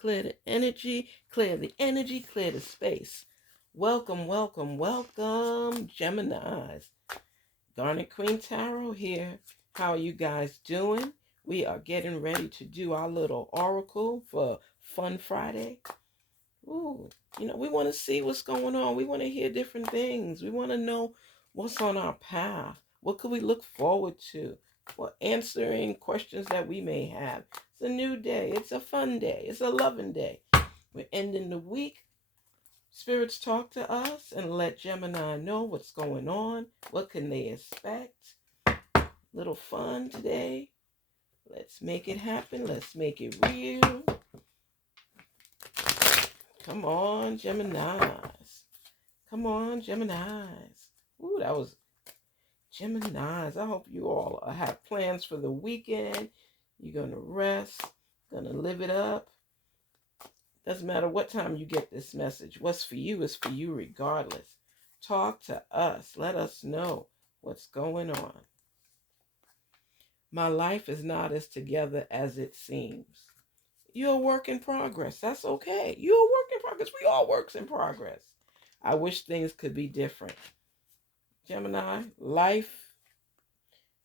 clear the energy, clear the energy, clear the space. Welcome, welcome, welcome, Geminis. Garnet Queen Tarot here. How are you guys doing? We are getting ready to do our little oracle for Fun Friday. Ooh, we want to see what's going on. We want to hear different things. We want to know what's on our path. What could we look forward to? For answering questions that we may have. It's a new day. It's a fun day. It's a loving day. We're ending the week. Spirits talk to us and let Gemini know what's going on. What can they expect? Little fun today. Let's make it happen. Let's make it real. Come on, Geminis. Come on, Geminis. Ooh, that was Geminis. I hope you all have plans for the weekend. You're going to rest, going to live it up. Doesn't matter what time you get this message. What's for you is for you regardless. Talk to us. Let us know what's going on. My life is not as together as it seems. You're a work in progress. That's okay. You're a work in progress. We all works in progress. I wish things could be different. Gemini, life,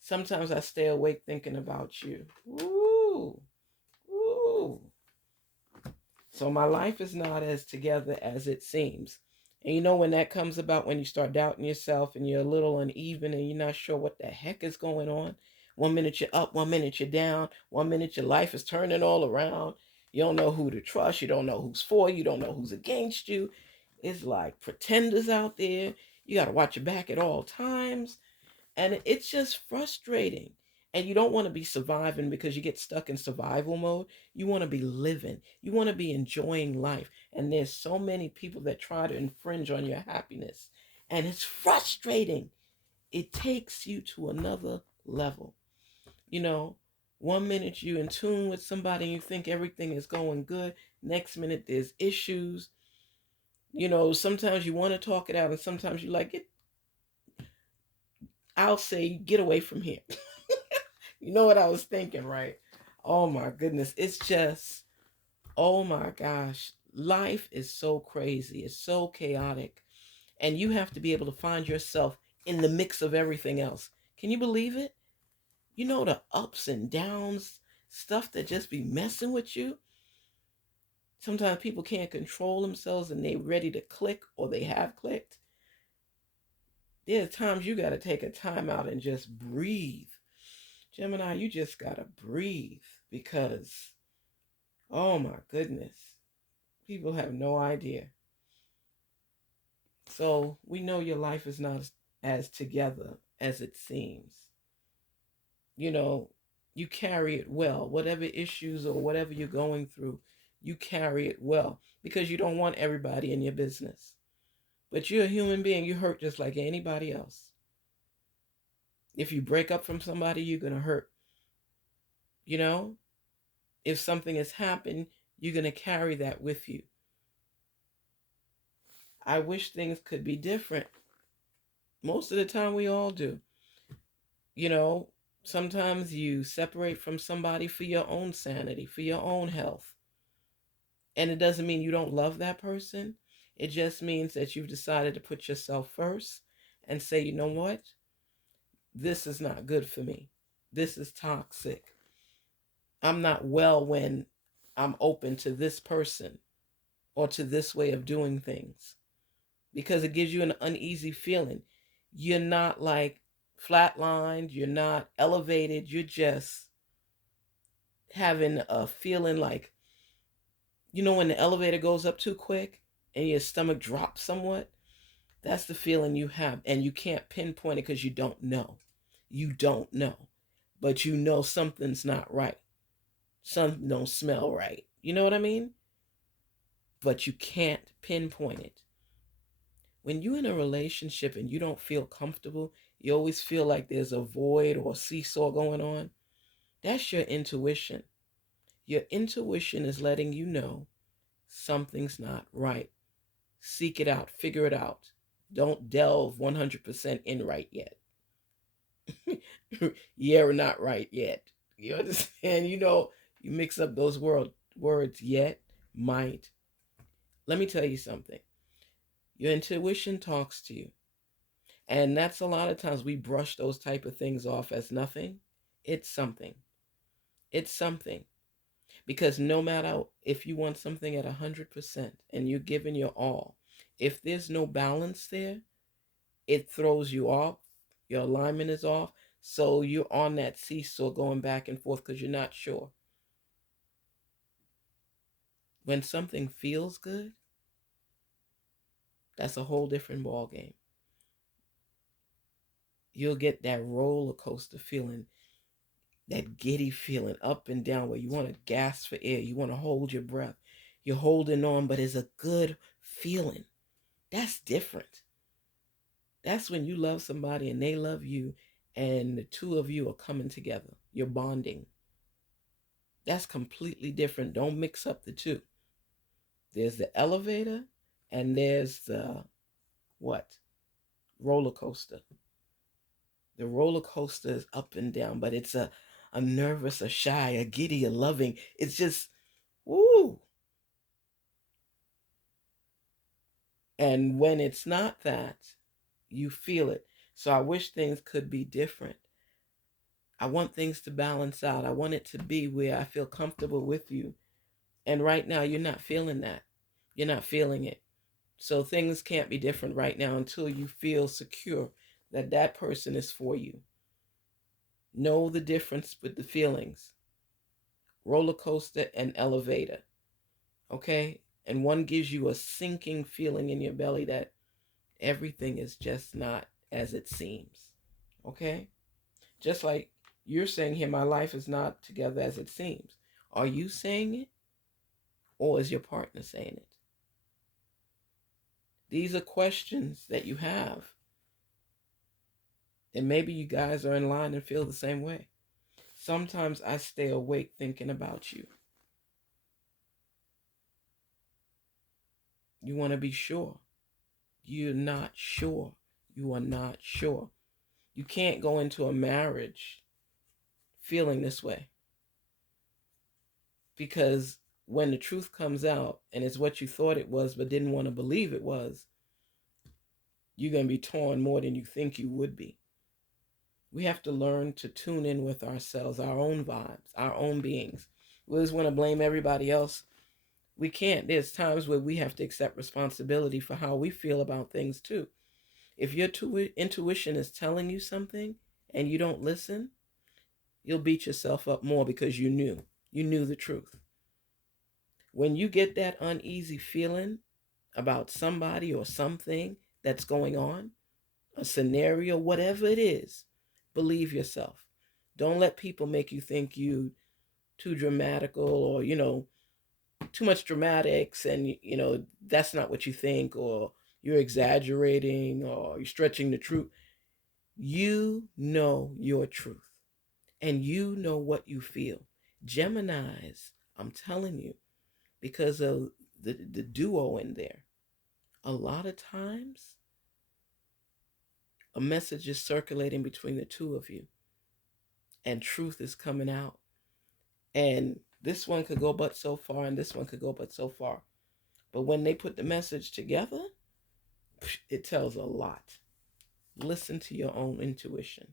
sometimes I stay awake thinking about you. Ooh, ooh. So my life is not as together as it seems. And you know when that comes about, when you start doubting yourself and you're a little uneven and you're not sure what the heck is going on. 1 minute you're up, 1 minute you're down. 1 minute your life is turning all around. You don't know who to trust. You don't know who's for you. You don't know who's against you. It's like pretenders out there. You got to watch your back at all times. And it's just frustrating. And you don't want to be surviving because you get stuck in survival mode. You want to be living. You want to be enjoying life. And there's so many people that try to infringe on your happiness. And it's frustrating. It takes you to another level. 1 minute you're in tune with somebody and you think everything is going good. Next minute there's issues. Sometimes you want to talk it out and sometimes you like it. I'll say, get away from here. You know what I was thinking, right? Oh my goodness. It's just, oh my gosh. Life is so crazy. It's so chaotic. And you have to be able to find yourself in the mix of everything else. Can you believe it? The ups and downs, stuff that just be messing with you. Sometimes people can't control themselves and they ready to click or they have clicked. There's times you got to take a time out and just breathe. Gemini, you just got to breathe because, oh my goodness, people have no idea. So we know your life is not as together as it seems. You carry it well. Whatever issues or whatever you're going through, you carry it well because you don't want everybody in your business. But you're a human being. You hurt just like anybody else. If you break up from somebody, you're going to hurt. If something has happened, you're going to carry that with you. I wish things could be different. Most of the time we all do. Sometimes you separate from somebody for your own sanity, for your own health. And it doesn't mean you don't love that person. It just means that you've decided to put yourself first and say, you know what? This is not good for me. This is toxic. I'm not well when I'm open to this person or to this way of doing things because it gives you an uneasy feeling. You're not like flatlined. You're not elevated. You're just having a feeling like, when the elevator goes up too quick and your stomach drops somewhat, that's the feeling you have. And you can't pinpoint it because you don't know. You don't know. But something's not right. Something don't smell right. You know what I mean? But you can't pinpoint it. When you're in a relationship and you don't feel comfortable, you always feel like there's a void or a seesaw going on. That's your intuition. Your intuition is letting you know something's not right. Seek it out. Figure it out. Don't delve 100% in right yet. Yeah, we're not right yet. You understand? You mix up those words yet might. Let me tell you something. Your intuition talks to you. And that's a lot of times we brush those type of things off as nothing. It's something. It's something. Because no matter if you want something at 100% and you're giving your all, if there's no balance there, it throws you off. Your alignment is off. So you're on that seesaw going back and forth because you're not sure. When something feels good, that's a whole different ball game. You'll get that roller coaster feeling, that giddy feeling up and down where you want to gasp for air. You want to hold your breath. You're holding on, but it's a good feeling. That's different. That's when you love somebody and they love you and the two of you are coming together. You're bonding. That's completely different. Don't mix up the two. There's the elevator and there's the what? Roller coaster. The roller coaster is up and down, but it's a nervous, a shy, a giddy, a loving. It's just, woo. And when it's not that, you feel it. So I wish things could be different. I want things to balance out. I want it to be where I feel comfortable with you. And right now, you're not feeling that. You're not feeling it. So things can't be different right now until you feel secure that that person is for you. Know the difference with the feelings. Roller coaster and elevator. Okay? And one gives you a sinking feeling in your belly that everything is just not as it seems. Okay? Just like you're saying here, my life is not together as it seems. Are you saying it? Or is your partner saying it? These are questions that you have. And maybe you guys are in line and feel the same way. Sometimes I stay awake thinking about you. You want to be sure. You're not sure. You are not sure. You can't go into a marriage feeling this way. Because when the truth comes out and it's what you thought it was but didn't want to believe it was, you're going to be torn more than you think you would be. We have to learn to tune in with ourselves, our own vibes, our own beings. We always want to blame everybody else. We can't. There's times where we have to accept responsibility for how we feel about things too. If your intuition is telling you something and you don't listen, you'll beat yourself up more because you knew the truth. When you get that uneasy feeling about somebody or something that's going on, a scenario, whatever it is, believe yourself. Don't let people make you think you too dramatical or, too much dramatics and, that's not what you think, or you're exaggerating or you're stretching the truth. You know your truth and you know what you feel. Geminis, I'm telling you, because of the duo in there, a lot of times a message is circulating between the two of you and truth is coming out. And this one could go but so far and this one could go but so far. But when they put the message together, it tells a lot. Listen to your own intuition.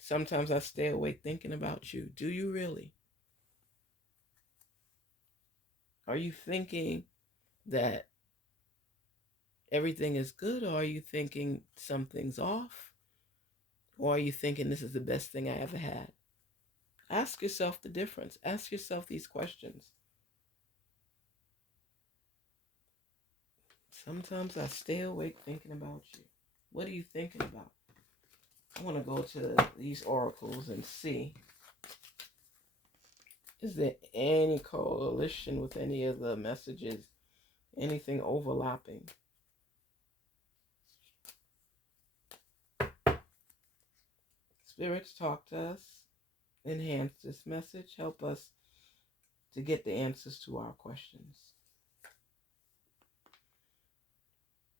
Sometimes I stay awake thinking about you. Do you really? Are you thinking that everything is good, or are you thinking something's off? Or are you thinking this is the best thing I ever had? Ask yourself the difference. Ask yourself these questions. Sometimes I stay awake thinking about you. What are you thinking about? I want to go to these oracles and see, is there any correlation with any of the messages? Anything overlapping? Spirits, talk to us. Enhance this message. Help us to get the answers to our questions.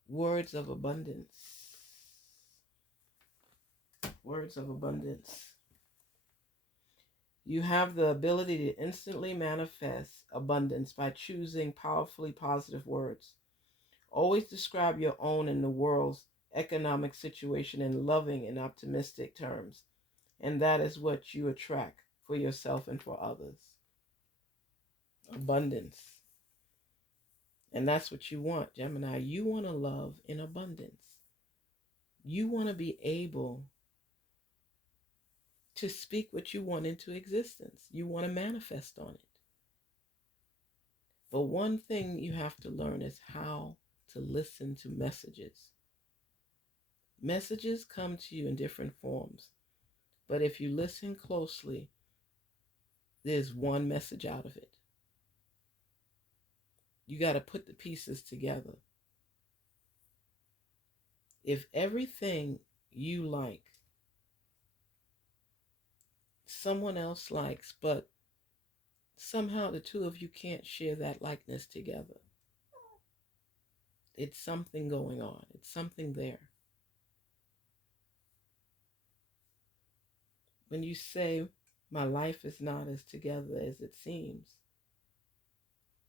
Words of abundance. Words of abundance. You have the ability to instantly manifest abundance by choosing powerfully positive words. Always describe your own and the world's economic situation in loving and optimistic terms. And that is what you attract for yourself and for others. Abundance. And that's what you want, Gemini. You want to love in abundance. You want to be able to speak what you want into existence. You want to manifest on it. But one thing you have to learn is how to listen to messages. Messages come to you in different forms. But if you listen closely, there's one message out of it. You got to put the pieces together. If everything you like, someone else likes, but somehow the two of you can't share that likeness together, it's something going on. It's something there. When you say, my life is not as together as it seems,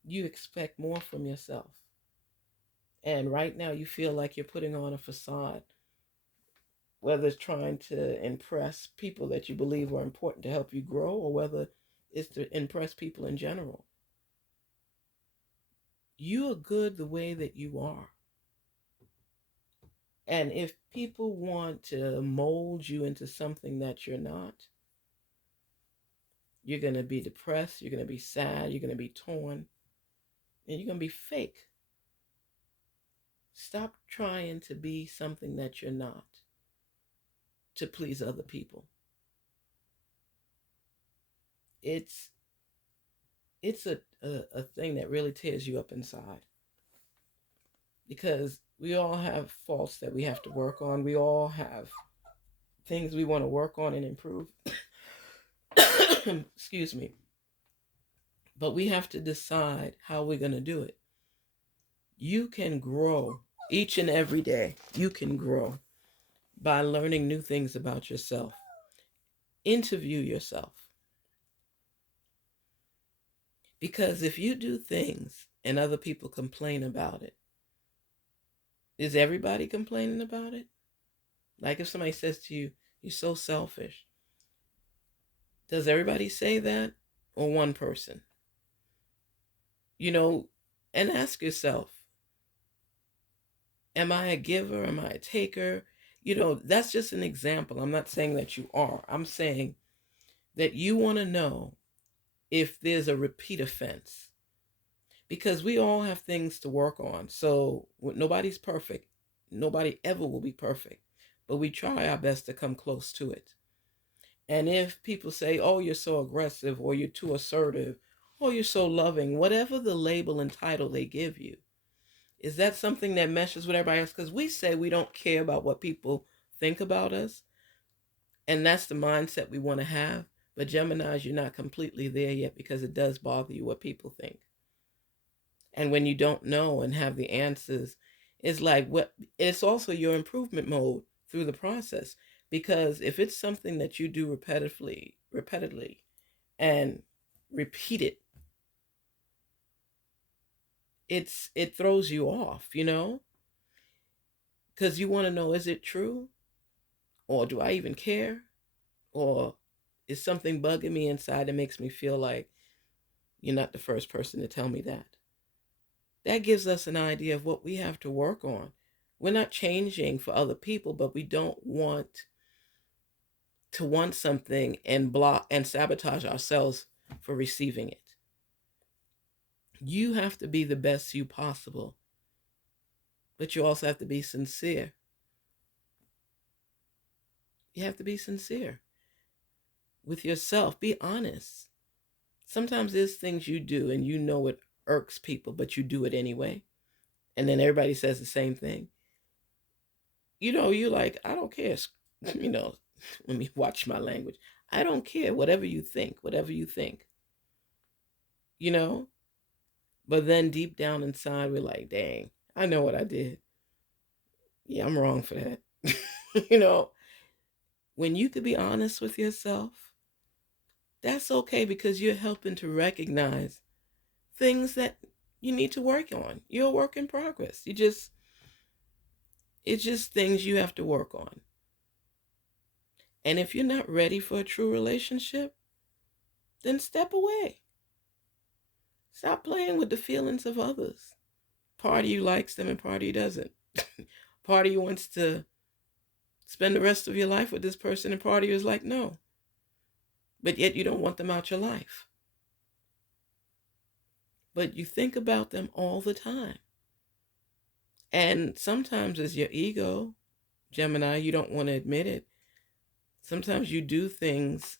you expect more from yourself. And right now you feel like you're putting on a facade, whether it's trying to impress people that you believe are important to help you grow, or whether it's to impress people in general. You are good the way that you are. And if people want to mold you into something that you're not, you're going to be depressed, you're going to be sad, you're going to be torn, and you're going to be fake. Stop trying to be something that you're not to please other people. It's a thing that really tears you up inside, because we all have faults that we have to work on. We all have things we want to work on and improve. Excuse me. But we have to decide how we're going to do it. You can grow each and every day. You can grow by learning new things about yourself. Interview yourself. Because if you do things and other people complain about it, is everybody complaining about it? Like if somebody says to you, you're so selfish, does everybody say that, or one person? And ask yourself, am I a giver? Am I a taker? That's just an example. I'm not saying that you are. I'm saying that you want to know if there's a repeat offense, because we all have things to work on. So nobody's perfect. Nobody ever will be perfect, but we try our best to come close to it. And if people say, oh, you're so aggressive, or you're too assertive, or you're so loving, whatever the label and title they give you, is that something that meshes with everybody else? Because we say we don't care about what people think about us, and that's the mindset we want to have. But Geminis, you're not completely there yet, because it does bother you what people think. And when you don't know and have the answers, it's like it's also your improvement mode through the process. Because if it's something that you do repetitively, and repeat it, it throws you off, because you want to know, is it true? Or do I even care? Or is something bugging me inside that makes me feel like you're not the first person to tell me that? That gives us an idea of what we have to work on. We're not changing for other people, but we don't want to want something and block and sabotage ourselves for receiving it. You have to be the best you possible, but you also have to be sincere. You have to be sincere with yourself. Be honest. Sometimes there's things you do and it irks people, but you do it anyway. And then everybody says the same thing. You're like, I don't care. Let me watch my language. I don't care. Whatever you think. But then deep down inside, we're like, dang, I know what I did. Yeah, I'm wrong for that. When you could be honest with yourself, That's okay, because you're helping to recognize things that you need to work on. You're a work in progress. It's just things you have to work on. And if you're not ready for a true relationship, then step away. Stop playing with the feelings of others. Part of you likes them and part of you doesn't. Part of you wants to spend the rest of your life with this person, and part of you is like, no. But yet you don't want them out your life. But you think about them all the time. And sometimes it's your ego, Gemini, you don't want to admit it. Sometimes you do things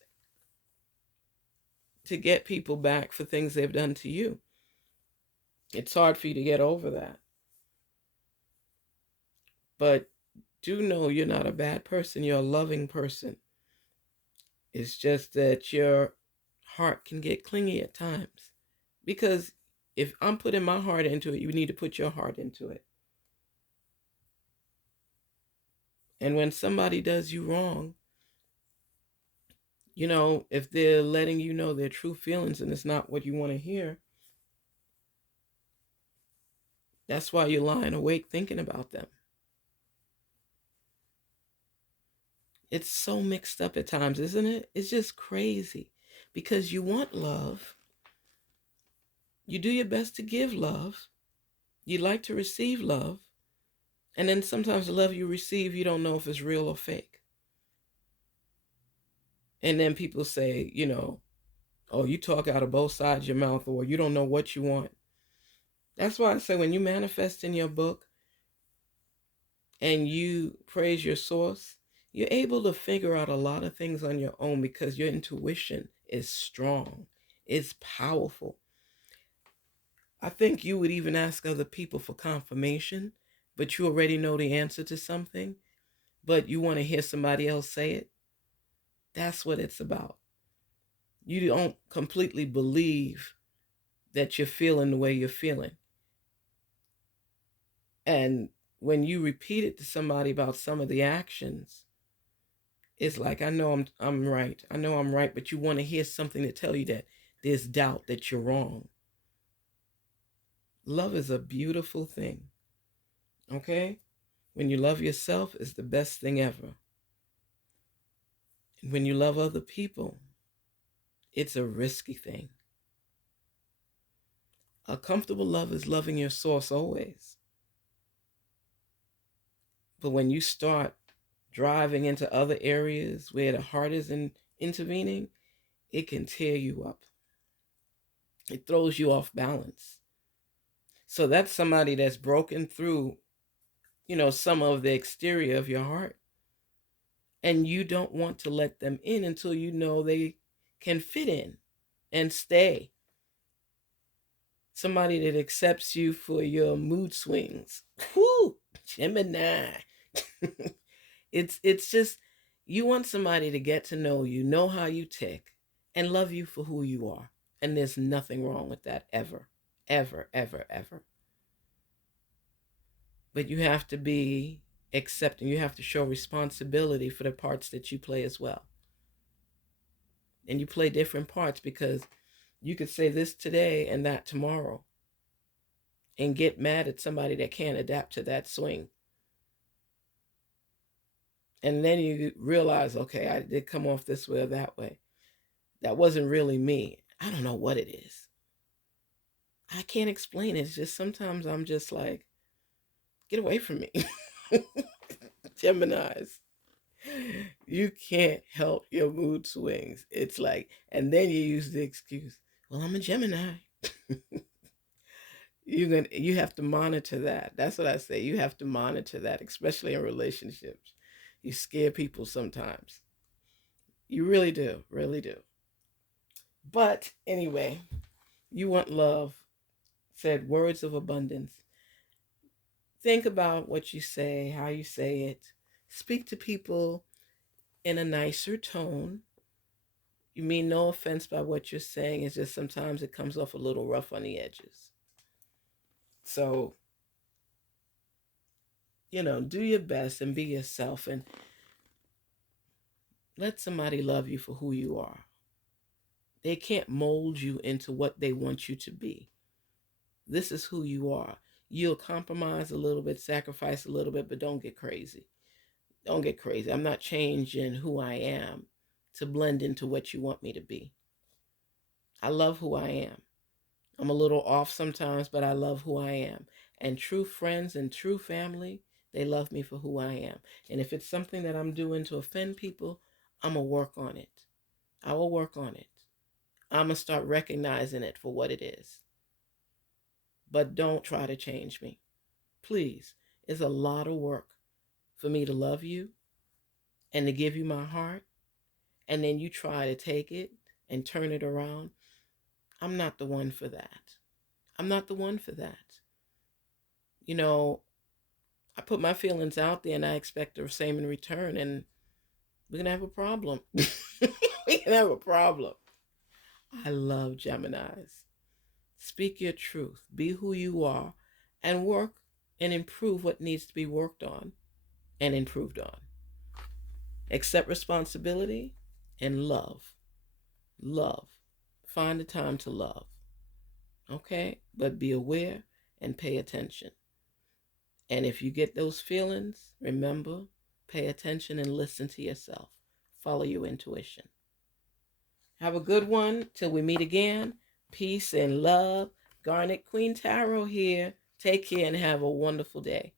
to get people back for things they've done to you. It's hard for you to get over that. But do know you're not a bad person. You're a loving person. It's just that your heart can get clingy at times. Because if I'm putting my heart into it, you need to put your heart into it. And when somebody does you wrong, if they're letting you know their true feelings and it's not what you want to hear, that's why you're lying awake thinking about them. It's so mixed up at times, isn't it? It's just crazy, because you want love. You do your best to give love. You like to receive love. And then sometimes the love you receive, you don't know if it's real or fake. And then people say, oh, you talk out of both sides of your mouth, or you don't know what you want. That's why I say, when you manifest in your book and you praise your source, you're able to figure out a lot of things on your own, because your intuition is strong. It's powerful. I think you would even ask other people for confirmation, but you already know the answer to something, but you want to hear somebody else say it. That's what it's about. You don't completely believe that you're feeling the way you're feeling. And when you repeat it to somebody about some of the actions, it's like, I know I'm right. I know I'm right, but you want to hear something to tell you that there's doubt that you're wrong. Love is a beautiful thing. Okay? When you love yourself, it's the best thing ever. And when you love other people, it's a risky thing. A comfortable love is loving your source always. But when you start driving into other areas where the heart is intervening, it can tear you up. It throws you off balance. So that's somebody that's broken through, some of the exterior of your heart. And you don't want to let them in until you know they can fit in and stay. Somebody that accepts you for your mood swings. Whoo, Gemini. It's just, you want somebody to get to know you, know how you tick, and love you for who you are. And there's nothing wrong with that, ever, ever, ever, ever. But you have to be accepting. You have to show responsibility for the parts that you play as well. And you play different parts, because you could say this today and that tomorrow, and get mad at somebody that can't adapt to that swing. And then you realize, okay, I did come off this way or that way. That wasn't really me. I don't know what it is. I can't explain it. It's just sometimes I'm just like, get away from me. Geminis, you can't help your mood swings. It's like, and then you use the excuse, well, I'm a Gemini. You have to monitor that. That's what I say. You have to monitor that, especially in relationships. You scare people sometimes. You really do, really do. But anyway, you want love. Said words of abundance. Think about what you say, how you say it. Speak to people in a nicer tone. You mean no offense by what you're saying. It's just sometimes it comes off a little rough on the edges. So, do your best and be yourself, and let somebody love you for who you are. They can't mold you into what they want you to be. This is who you are. You'll compromise a little bit, sacrifice a little bit, but don't get crazy. Don't get crazy. I'm not changing who I am to blend into what you want me to be. I love who I am. I'm a little off sometimes, but I love who I am. And true friends and true family, they love me for who I am. And if it's something that I'm doing to offend people, I'm going to work on it. I will work on it. I'm going to start recognizing it for what it is. But don't try to change me. Please. It's a lot of work for me to love you and to give you my heart. And then you try to take it and turn it around. I'm not the one for that. I'm not the one for that. You know, I put my feelings out there and I expect the same in return, and we're going to have a problem. We can have a problem. I love Geminis. Speak your truth. Be who you are and work and improve what needs to be worked on and improved on. Accept responsibility and love. Love. Find the time to love. Okay? But be aware and pay attention. And if you get those feelings, remember, pay attention and listen to yourself. Follow your intuition. Have a good one. Till we meet again. Peace and love. Garnet Queen Tarot here. Take care and have a wonderful day.